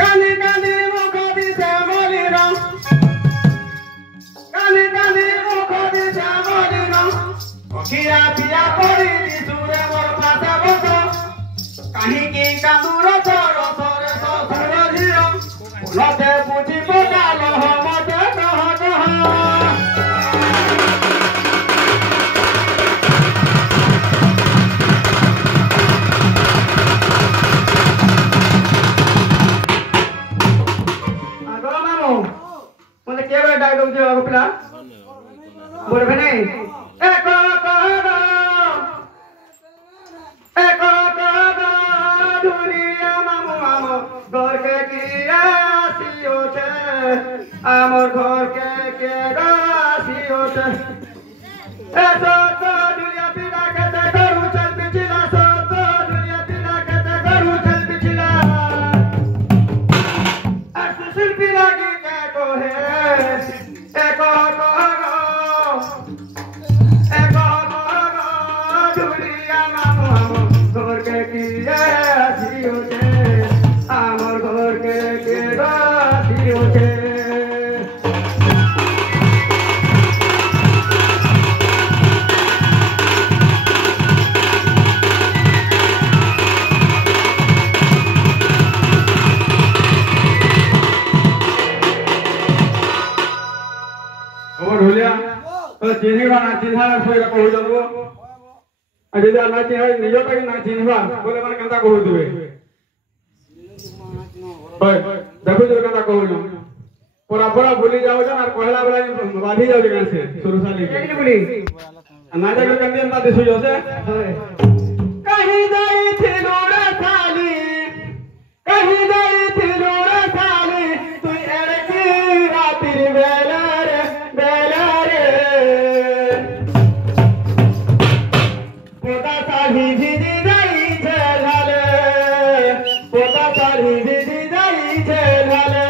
কালি কালি মুখ দিছে মলির কালি কালি মুখ দিছে মলির অখিয়া পিয়া পড়ি দিছুরে মোর পাশে বস কাহিকি কাঁদুর সর সরে সসুর ঝিও লতে বুঝি পকাল মতে কহ কহ মানে কে বলে ডাক দউছি বাবু পিলা বলবে নাই এক দুনিয়া মামু মামু ঘর কে কি আসিওছে আমার ঘর কে আসিওছে এসো তো দুনিয়া পিলা কেতে করু চল পিছিলা সো তো দুনিয়া পিলা কেতে করু চল পিছিলা আর শিল্পী লাগি কে কোহে এক দুনিয়া মামু মামু ঘর কে কি আসিওছে আমার ঘর কে আসিওছে चिन्हवा ना चिन्हा सोई कहू जब आज ना चिन्ह निजटा कि ना चिन्हवा बोले माने कंता कहू दिबे होय देखो जो कंता कहू जो पूरा पूरा भूली जाओ जन और कहला बेला बाधी जाओ जन से सुरसा लेके नहीं भूली ना जाके कंदी अंता दिसु जो से कहीं जाई थी लोड़ा थाली कहीं जाई थी लोड़ा थाली तू एड़की राती बेला रे बेला रे पोता साही भिजी जाई झेलाले पोता साही भिजी जाई झेलाले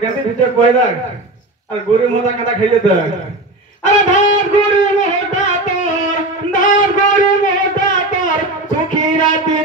कैसे भीतर कोयला और गुरु मोटा काटा खाई लेते अरे धान गुरु मोटा तोर सुखी राती